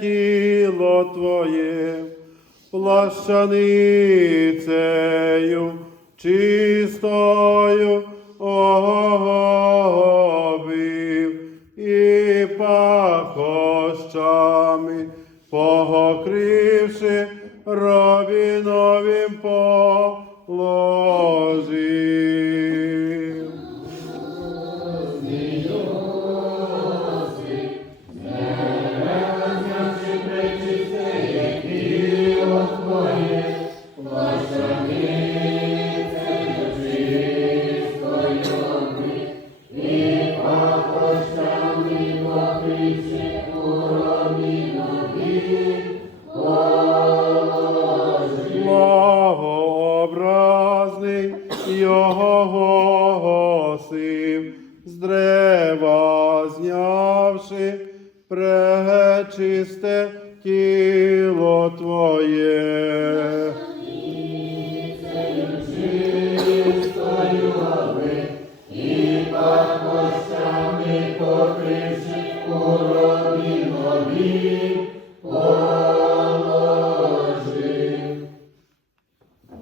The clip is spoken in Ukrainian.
тіло Твоє, плащаницею чистою обив і пахощами покривши робіновим положив. Благообразний його голосив, з древа знявши пречисте тіло Твоє. І пахощами покривши у робі нові.